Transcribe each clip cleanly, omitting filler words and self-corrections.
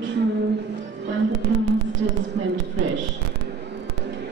came true while the breeze still smelled fresh.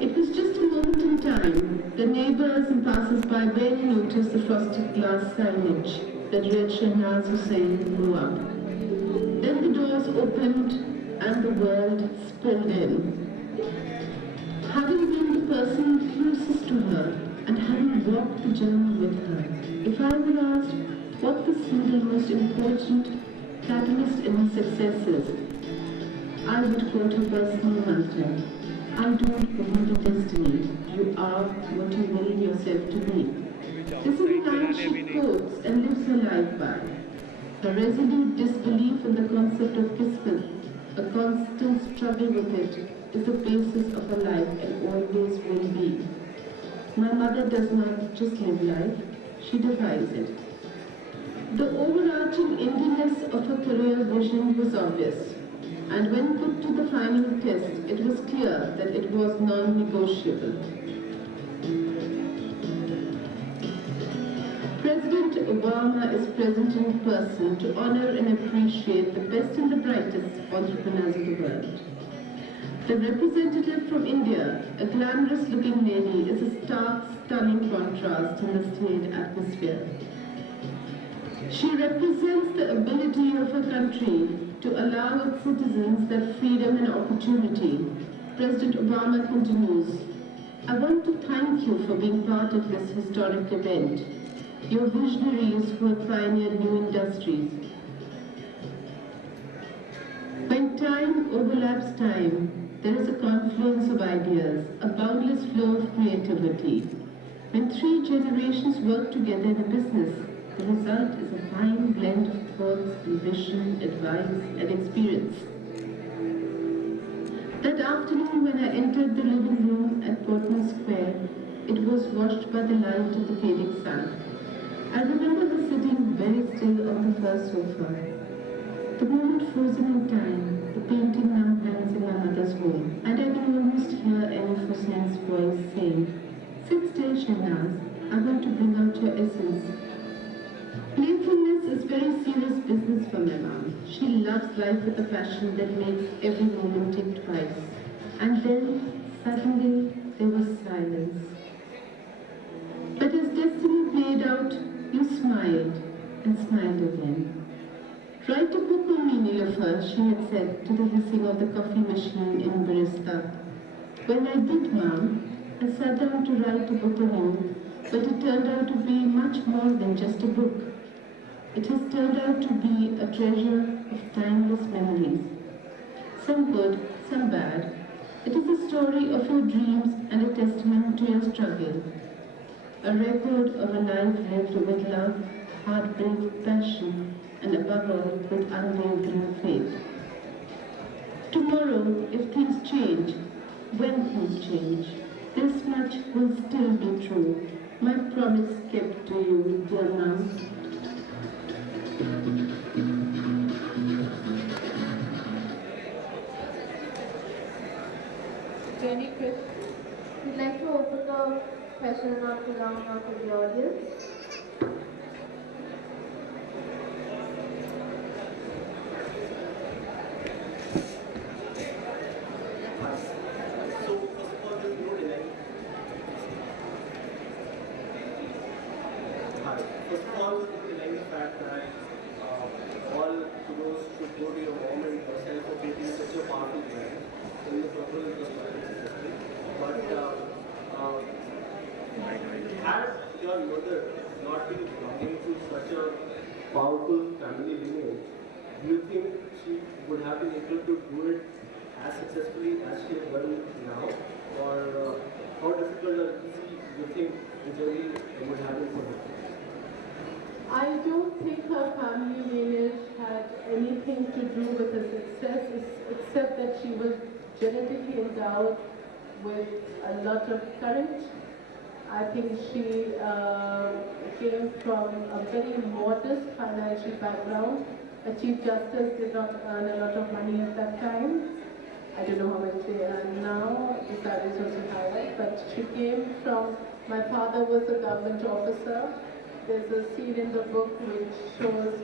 It was just a moment in time. The neighbors and passers-by barely noticed the frosted glass signage that read Shahnaz Husain grew up. Then the doors opened and the world spilled in. Having been the person closest to her and having walked the journey with her, if I were asked what the single most important catalyst in her success is, I would quote her personal mantra: I don't believe in destiny. You are what you believe yourself to be. This is a line she quotes and lives her life by. Her resolute disbelief in the concept of kismet, a constant struggle with it, is the basis of her life and always will be. My mother does not just live life, she defies it. The overarching Indianness of her career vision was obvious, and when put to the final test, it was clear that it was non-negotiable. President Obama is present in person to honor and appreciate the best and the brightest entrepreneurs of the world. The representative from India, a glamorous-looking lady, is a stark, stunning contrast in the state atmosphere. She represents the ability of her country to allow its citizens that freedom and opportunity. President Obama continues, I want to thank you for being part of this historic event. Your visionaries who have pioneered new industries. When time overlaps time, there is a confluence of ideas, a boundless flow of creativity. When 3 generations work together in a business, the result is a fine blend of thoughts, ambition, advice, and experience. That afternoon when I entered the living room at Portman Square, it was washed by the light of the fading sun. I remember her sitting very still on the first sofa. The moment frozen in time, the painting now hangs in my mother's home, and I can almost hear Annie Husain's voice saying, sit still, Shahnaz, I want to bring out your essence. Playfulness is very serious business for my mom. She loves life with a passion that makes every moment tick twice. And then, suddenly, there was silence. But as destiny played out, you smiled and smiled again. Write a book on me, Nelofar, she had said to the hissing of the coffee machine in Barista. When I did, Mom, I sat down to write a book on you, but it turned out to be much more than just a book. It has turned out to be a treasure of timeless memories. Some good, some bad. It is a story of your dreams and a testament to your struggle. A record of a life lived with love, heartbreak, passion, and above all, with unwavering faith. Tomorrow, if things change, when things change, this much will still be true. My promise kept to you, dear Mom. Jenny, Chris, we'd like to open the question and answer round now to the audience. First of all, denying the fact that all kudos should go to your mom and yourself for taking such a powerful brand in the purple industry. But had your mother not been belonging to such a powerful family lineage, do you think she would have been able to do it as successfully as she has done now? Or how difficult or easy do you think the journey would have been for her? I don't think her family lineage had anything to do with her success, except that she was genetically endowed with a lot of courage. I think she came from a very modest financial background. A Chief Justice did not earn a lot of money at that time. I don't know how much they earn now, the salaries also higher, but she came from, my father was a government officer. There's a scene in the book which shows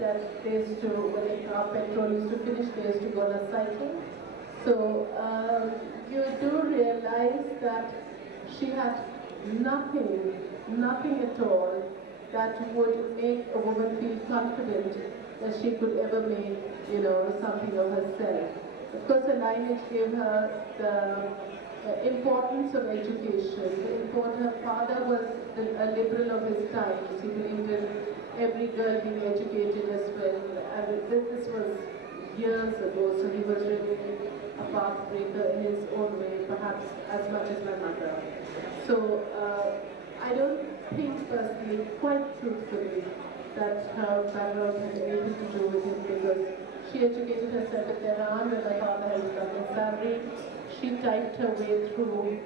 that they used to, when our petrol used to finish, they used to go on a cycle. So you do realize that she had nothing at all that would make a woman feel confident that she could ever make, something of herself. Of course, her lineage gave her the importance of education. Her father was a liberal of his time. He believed in every girl being educated as well. And this was years ago, so he was really a path breaker in his own way, perhaps as much as my mother. So I don't think personally, quite truthfully, that her background had anything to do with it, because she educated herself at Tehran where my father had become a salary. She typed her way through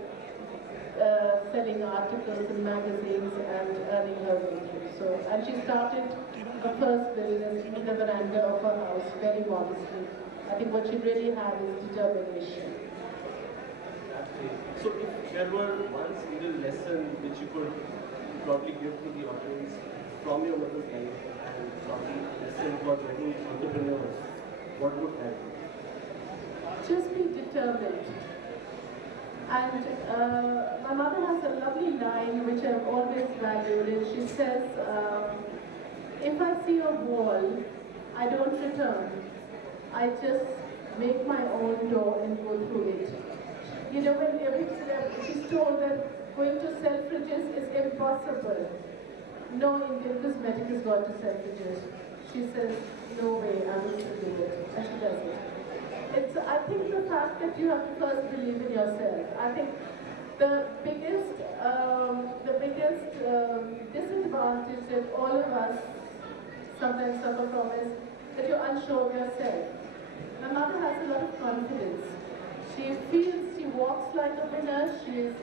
selling articles in magazines and earning her way through. So, and she started her first business in the veranda of her house, very modestly. I think what she really had is determination. So if there were one single lesson which you could probably give to the audience from your mother's life and probably a lesson for many entrepreneurs, what would that be? Just be determined. And my mother has a lovely line which I've always valued, and she says, if I see a wall, I don't return. I just make my own door and go through it. You know, when she's told that going to Selfridges is impossible. No Indian cosmetic has gone to Selfridges. She says, no way, I will still do it. And she does it. I think the fact that you have to first believe in yourself. I think the biggest disadvantage that all of us sometimes suffer from is that you're unsure of yourself. My mother has a lot of confidence. She walks like a winner. She's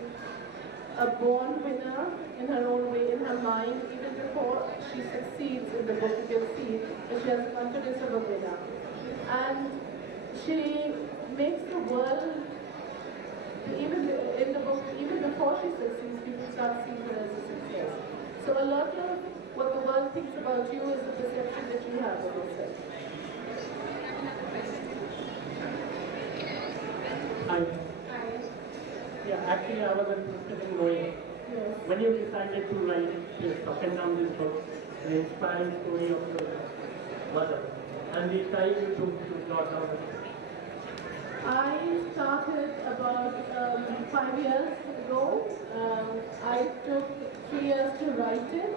a born winner in her own way, in her mind. Even before she succeeds in the book, you can see that she has the confidence of a winner. And she makes the world, even in the book, even before she succeeds, people start seeing her as a success. So a lot of what the world thinks about you is the perception that you have of yourself. Hi. Yeah, actually I was interested in knowing, when you decided to write this, pen down this book, the inspiring story of your mother, and the time you took to jot down the book. I started about 5 years ago. I took 3 years to write it.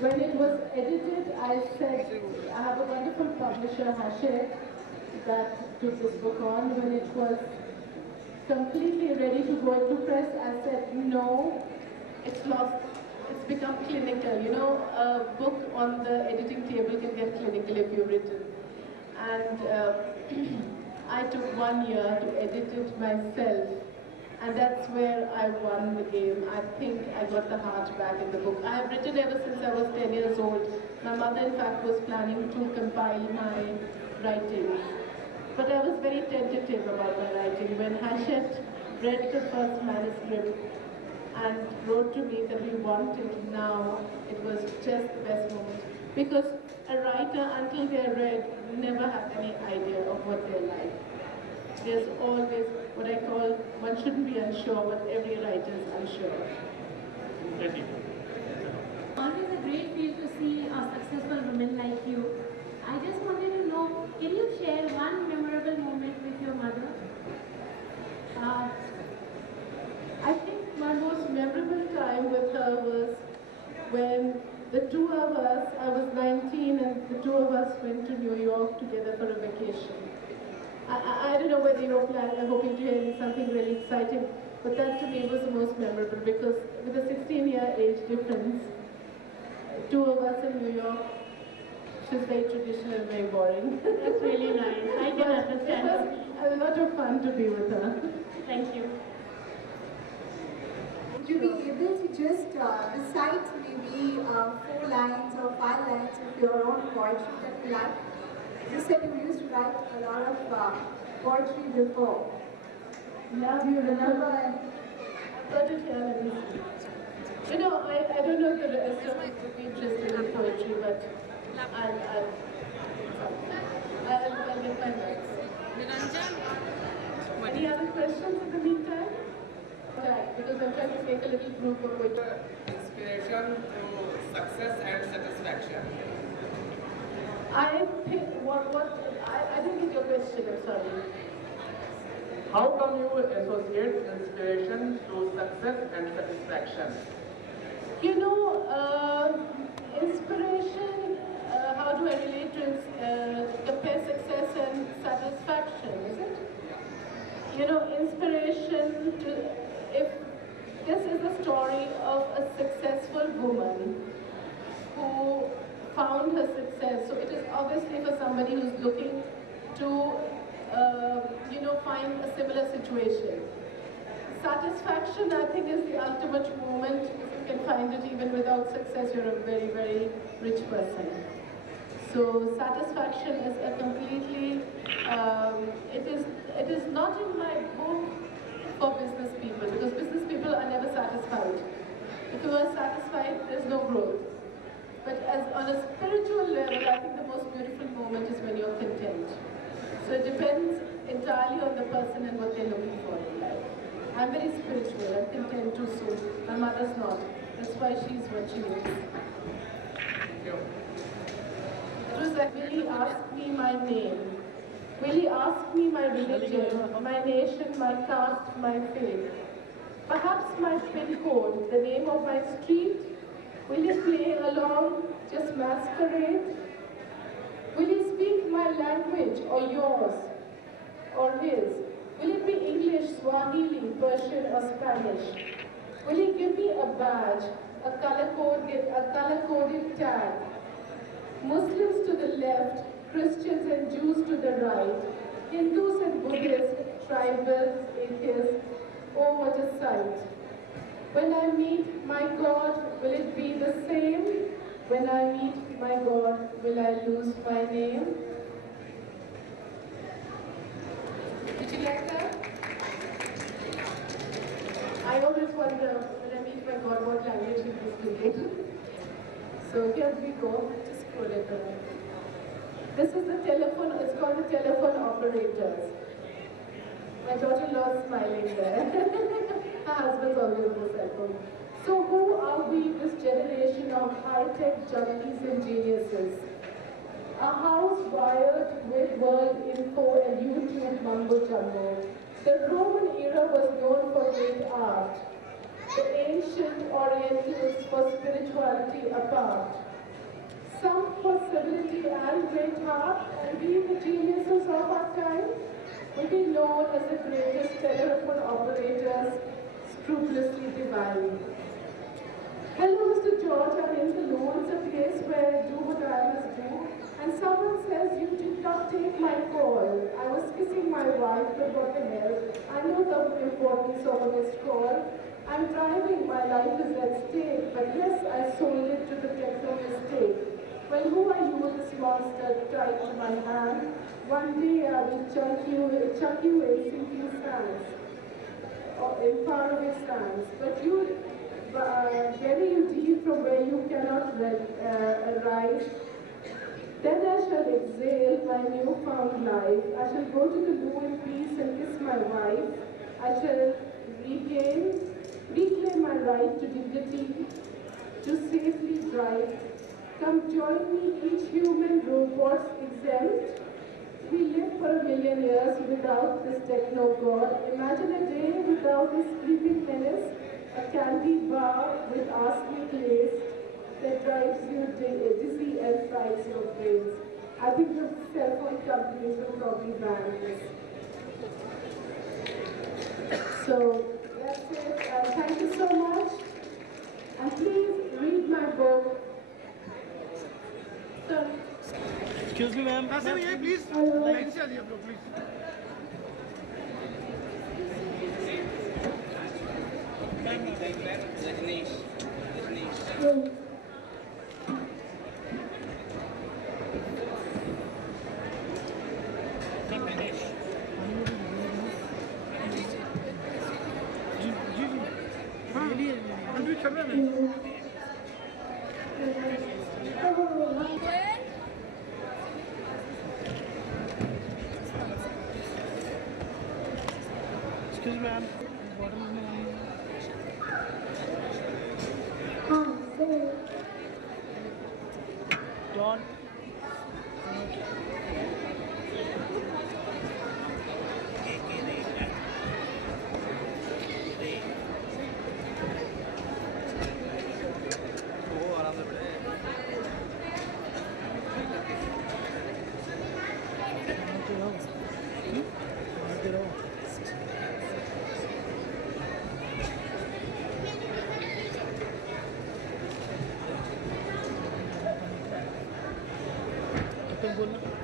When it was edited, I said, I have a wonderful publisher, Hachette, that took this book on. When it was completely ready to go into press, I said, no, it's become clinical. You know, a book on the editing table can get clinical if you've written. And I took 1 year to edit it myself, and that's where I won the game. I think I got the heart back in the book. I have written ever since I was 10 years old. My mother, in fact, was planning to compile my writings. But I was very tentative about my writing. When Hachette read the first manuscript and wrote to me that we want it now, it was just the best moment. Because a writer, until they're read, never have any idea of what they're like. There's always what I call, one shouldn't be unsure, but every writer is unsure. Always a great feel to see a successful woman like you. I just wanted to know, can you share one memorable moment with your mother? I think my most memorable time with her was when the two of us, I was 19 and the two of us went to New York together for a vacation. I don't know whether you were hoping to hear something really exciting, but that to me was the most memorable because with a 16-year age difference, two of us in New York, she's very traditional and very boring. That's really nice. I can understand. It was a lot of fun to be with her. Thank you. Would you be able to just recite maybe 4 lines or 5 lines of your own poetry that you like? You said you used to write a lot of poetry before. Yeah, do you remember? I've heard it here and you know, I don't know if the rest of it would be interested in poetry, but I'll get my notes. Any other questions in the meantime? Right, because I'm trying to make a little group of which. Inspiration to success and satisfaction. I think I didn't get your question, I'm sorry. How come you associate inspiration to success and satisfaction? You know, inspiration, how do I relate to compare success and satisfaction, is it? You know, inspiration to, if this is a story of a successful woman who found her success, so it is obviously for somebody who's looking to, you know, find a similar situation. Satisfaction, I think, is the ultimate moment. If you can find it even without success, you're a very, very rich person. So satisfaction is a completely, it is not in my book for business people, because business people are never satisfied. If you are satisfied, there's no growth. But as on a spiritual level, I think the most beautiful moment is when you're content. So it depends entirely on the person and what they're looking for in life. I'm very spiritual, I'm content too, so my mother's not. That's why she's what she is. It was like, will he ask me my name? Will he ask me my religion, my nation, my caste, my faith? Perhaps my pin code, the name of my street? Will he play along, just masquerade? Will he speak my language or yours or his? Will it be English, Swahili, Persian or Spanish? Will he give me a badge, a color-coded tag? Muslims to the left, Christians and Jews to the right, Hindus and Buddhists, tribals, atheists, oh what a sight. When I meet my God, will it be the same? When I meet my God, will I lose my name? Did you like that? I always wonder, when I meet my God, what language he will be speaking. So here we go, just scroll it around. This is the telephone, it's called the telephone operators. My daughter-in-law is smiling there. Her husband's always on the cell phone. So who are we, this generation of high-tech junkies and geniuses? A house wired with world info and YouTube mumbo-jumbo. The Roman era was known for great art. The ancient Orientals for spirituality apart. Some for civility and great heart, and we, the geniuses of our time, will be known as the greatest telephone operators, scrupulously divine. Hello, Mr. George, I'm in the loo. It's a place where I do what I must do. And someone says, you did not take my call. I was kissing my wife, but what the hell? I know the importance of a missed call. I'm driving, my life is at stake. But yes, I sold it to the techno mistake. Well, who are you, this monster tied to my hand? One day I will chuck you in sinking sands, or in faraway sands. But you, bury you deep from where you cannot rise. Then I shall exhale my newfound life. I shall go to the loo in peace and kiss my wife. I shall reclaim my right to dignity, to safely drive. Come join me, each human robot's exempt. We live for 1,000,000 years without this techno god. Imagine a day without this sleeping menace, a candy bar with arsenic laced that drives you dizzy and fries your brains. I think the cell phone companies will probably ban this. So that's it. Thank you so much. And please read my book. Excuse me, ma'am. Please. Hello. Line se आइए आप लोग, please. जी जी हाँ, चल रहा है. Excuse me, ma'am. Bottle में Don't. तुम बोलना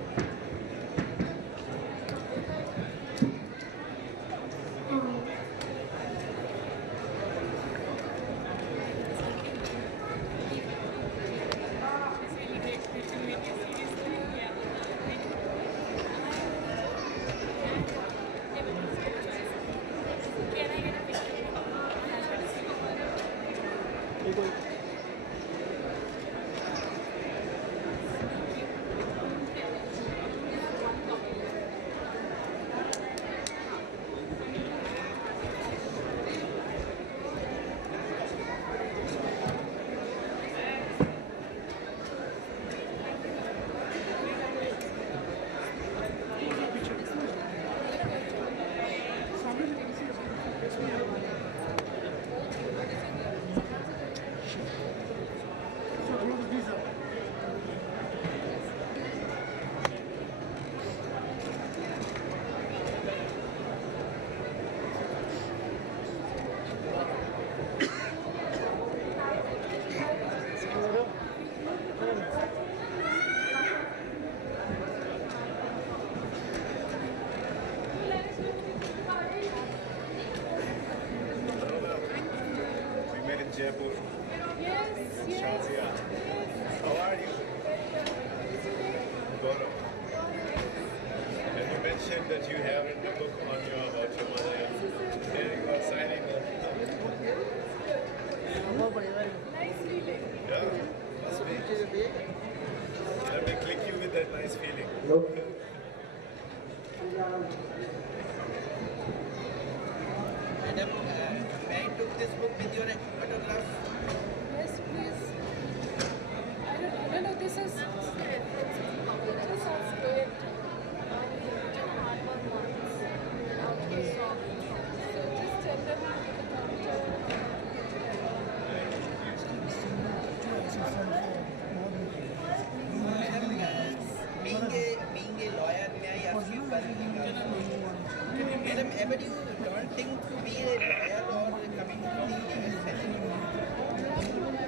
Jaipur. Yes. How are you? Gaurav. And you mentioned that you have a book on about your mother. There you are signing it. Nice feeling. Yeah, must be. Let me click you with that nice feeling. Madam, may I took this book with your autograph? Yes, please. I don't know, this sounds great. So just tell them Being a lawyer, may I ask you one thing? Madam, ever you don't think to be a lawyer or coming from the legal side?